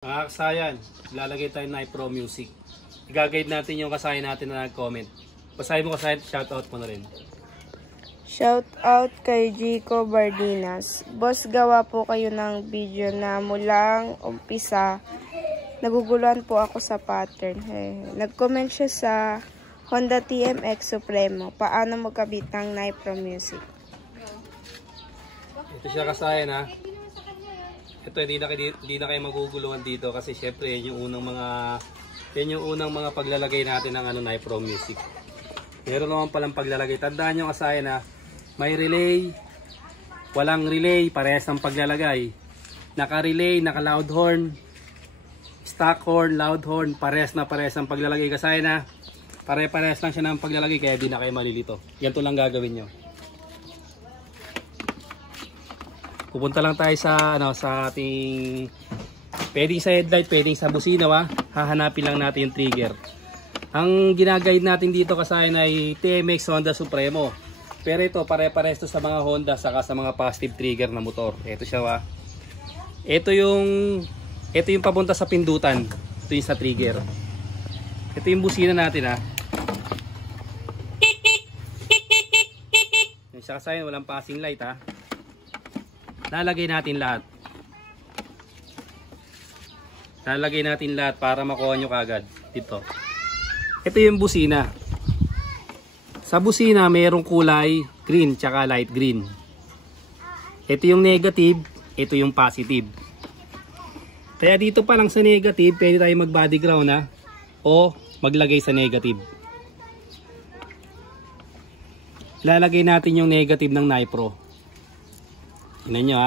Mga kasayan, lalagay tayo ng iPro Music. I-guide natin yung kasayan natin na nag-comment. Basahin mo kasayan, shoutout mo na rin. Shoutout kay Jico Bardinas. Boss, gawa po kayo ng video na mulang umpisa. Naguguluhan po ako sa pattern. Nag-comment siya sa Honda TMX Supremo. Paano magkabit ng iPro Music? Ito siya kasayan ha. Ito hindi na kayo maguguluhan dito kasi syempre yan yung unang mga paglalagay natin ng iPro Music. Meron naman palang paglalagay. Tandaan nyo kasayan ha. May relay, walang relay, parehas ng paglalagay. Naka-relay, naka-loud horn, stock horn, loud horn, parehas ng paglalagay. Kasayan ha. Pare-parehas lang siya ng paglalagay kaya di na kayo malilito. Ganito lang gagawin nyo. Pupunta lang tayo sa ating pwedeng sa headlight, pwedeng sa busina hahanapin lang natin yung trigger. Ang ginaguide natin dito kasayan ay TMX Honda Supremo. Pero ito pare-pares to sa mga Honda saka sa mga positive trigger na motor. Ito siya Ito yung papunta sa pindutan. Ito yung sa trigger. Ito yung busina natin Yung siya kasayan walang passing light Lalagay natin lahat. Lalagay natin lahat para makuha nyo kagad. Dito. Ito yung busina. Sa busina mayroong kulay green tsaka light green. Ito yung negative. Ito yung positive. Kaya dito pa lang sa negative pwede tayo mag body ground o maglagay sa negative. Lalagay natin yung negative ng iPro. Tingnan nyo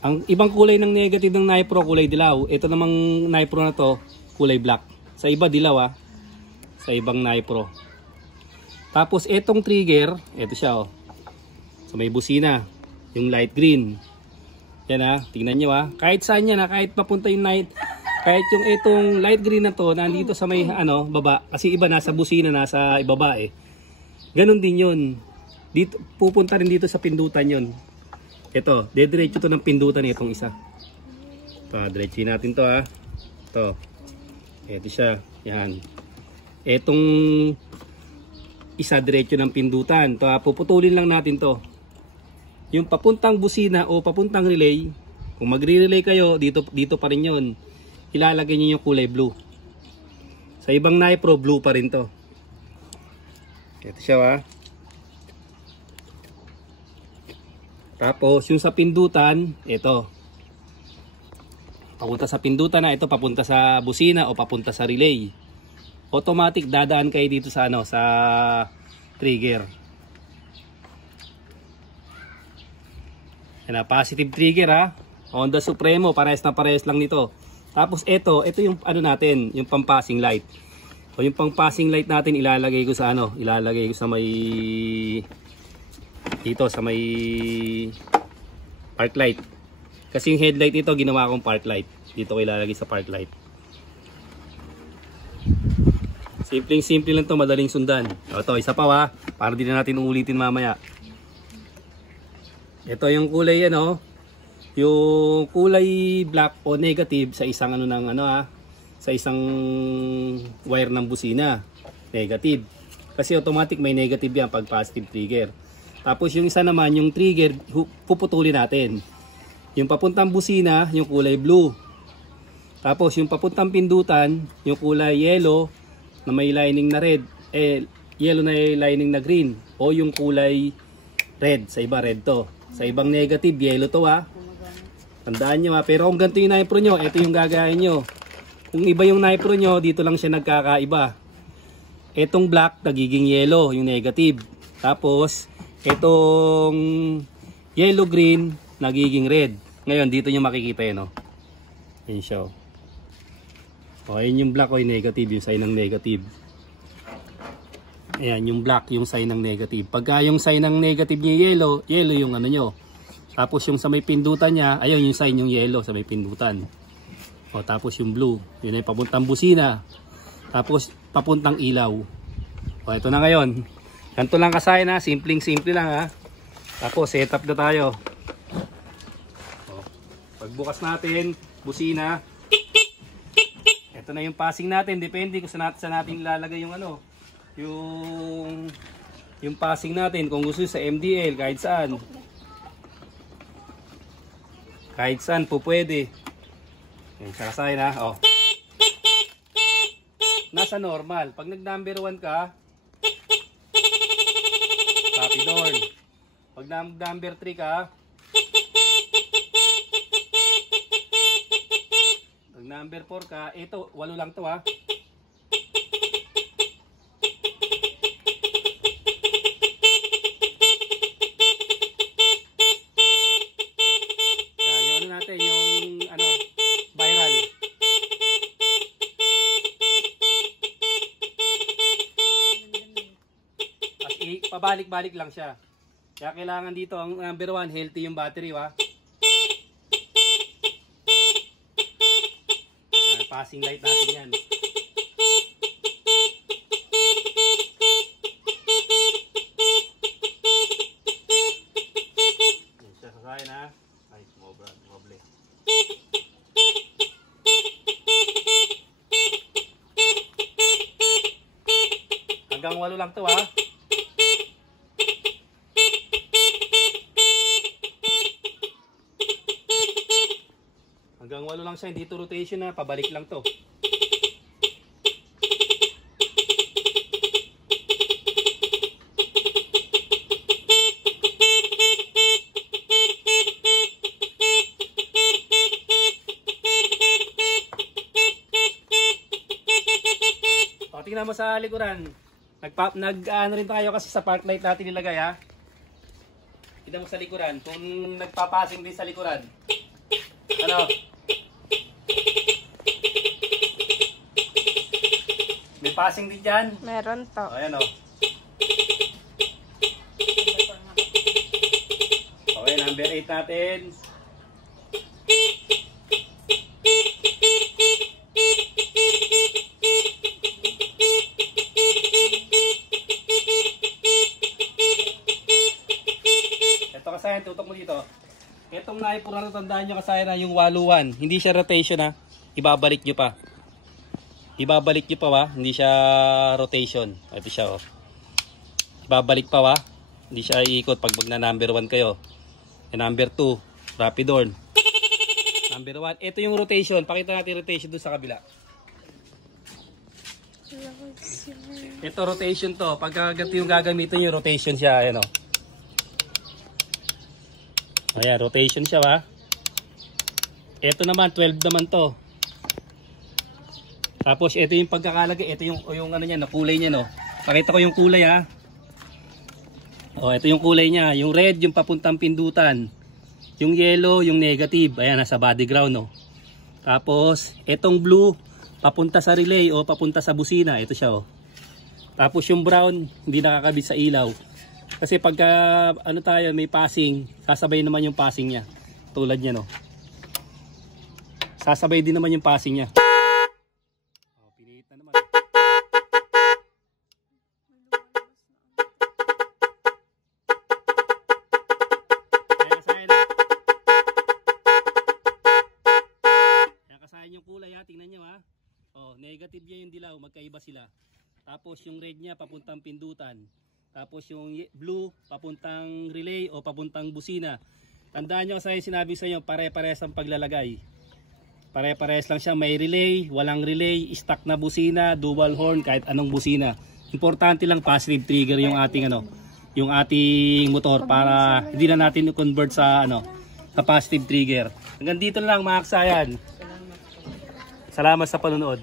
Ang ibang kulay ng negative ng iPro kulay dilaw. Ito namang iPro na to kulay black. Sa iba dilaw Sa ibang iPro. Tapos etong trigger, ito siya So may busina, yung light green. Yan tingnan nyo Kahit saan yan kahit papunta yung light, kahit yung etong light green na to nandito sa may baba. Kasi iba nasa busina, nasa ibaba Ganon din yun. Dito, pupunta rin dito sa pindutan yun. Ito, dediretso to ng pindutan itong isa. Diretso natin to Ito. Ito siya. Yan. Etong isa diretso ng pindutan. Ito, puputulin lang natin to. Yung papuntang busina o papuntang relay, kung magre-relay kayo, dito pa rin yun. Ilalagay niyo yung kulay blue. Sa ibang iPro, blue pa rin to. Ito siya Tapos yung sa pindutan, ito. Papunta sa pindutan ito papunta sa busina o papunta sa relay. Automatic dadaan kayo dito sa sa trigger. Yan positive trigger Honda Supremo, parehas na parehas lang nito. Tapos ito yung natin, yung pang-passing light. O yung pang-passing light natin ilalagay ko sa ilalagay ko sa may dito sa may park light. Kasi yung headlight ito ginawa kong park light. Dito ko ilalagay sa park light. Simpleng-simple lang to, madaling sundan. Ito, isa pa para din na natin ulitin mamaya. Ito yung kulay yung kulay black o negative sa isang sa isang wire ng busina. Negative. Kasi automatic may negative yan pag positive trigger. Tapos yung isa naman, yung trigger, puputulin natin. Yung papuntang busina, yung kulay blue. Tapos yung papuntang pindutan, yung kulay yellow na may lining na red. Yellow na lining na green. O yung kulay red. Sa iba, red to. Sa ibang negative, yellow to Tandaan nyo Pero kung ganito yung iPro nyo, ito yung gagahin nyo. Kung iba yung iPro nyo, dito lang siya nagkakaiba. Etong black, nagiging yellow, yung negative. Tapos, itong yellow green nagiging red. Ngayon dito nyo makikita yan Yan siya Ayan yung black yung negative, yung sign ng negative. Ayan yung black, yung sign ng negative. Pagka yung sign ng negative niya yellow yung nyo. Tapos yung sa may pindutan niya, ayun yung sign yung yellow sa may pindutan. Tapos yung blue, yun ay papuntang busina. Tapos papuntang ilaw. Ito na ngayon. Ganito lang kasayan simpleng-simple lang Tapos setup na tayo. Pagbukas natin, busina. Ito na yung passing natin. Depende kung saan natin ilalagay yung ano. Yung passing natin. Kung gusto sa MDL, kahit saan. Kahit saan po pwede. Yan, sakasayin ha. Oh. Nasa normal. Pag nag number 1 ka, copy doon. Pag nag number 3 ka, pag number 4 ka, ito, 8 lang to ha. Yung ano natin, yung ano, viral. Pabalik-balik lang siya. Kaya kailangan dito ang number 1, healthy yung battery, ha. Passing light natin yan. Yan siya sasayin, ha. Ay, moble. Hanggang 8 lang to, ha. Hanggang 8 lang siya, hindi to rotation na, pabalik lang to. O, tingnan mo sa likuran. Ano rin tayo kasi sa park light natin nilagay, ha. Tingnan mo sa likuran, kung nagpapasing din sa likuran. Ano? May passing din dyan? Meron to. O, ayan o. Okay, number 8 natin. Ito kasayan, tutok mo dito. Itong naipuro na tandaan nyo kasayan na yung waluan. Hindi siya rotation ha. Ibabalik nyo pa. Ibabalik nyo pa wa. Hindi siya rotation. Ito siya oh. Ibabalik pa wa. Hindi siya iikot pag na number 1 kayo. And number 2, rapid horn. Number 1. Ito yung rotation. Pakita natin rotation doon sa kabila. Ito rotation to. Pagka ganito yung gagamitin yung rotation siya. Ayan o. Ayan, rotation siya ba? Ito naman, 12 naman to. Tapos ito yung pagkakalagay. Ito yung ano niya, na kulay niya no. Pakita ko yung kulay ha. Oh, ito yung kulay niya. Yung red, yung papuntang pindutan. Yung yellow, yung negative. Ayan, nasa body ground no. Tapos, itong blue, papunta sa relay o papunta sa busina. Ito siya oh. Tapos yung brown, hindi nakakabit sa ilaw. Kasi pagka ano tayo, may passing, sasabay naman yung passing niya. Tulad niya no. Sasabay din naman yung passing niya. Oh, pinilit na naman. Kaya kasayan yung kulay ha, tingnan nyo ha. Oh, negative niya yung dilaw, magkaiba sila. Tapos yung red niya papuntang pindutan. Tapos yung blue papuntang relay o papuntang busina. Tandaan nyo kasi sinabi sa inyo, pare-pares ang paglalagay. Pare-pares lang siya, may relay, walang relay, stock na busina, dual horn, kahit anong busina. Importante lang positive trigger yung ating ano, yung ating motor para hindi na natin i-convert sa ano, sa positive trigger. Hanggang dito lang mga aksayan. Salamat sa panonood.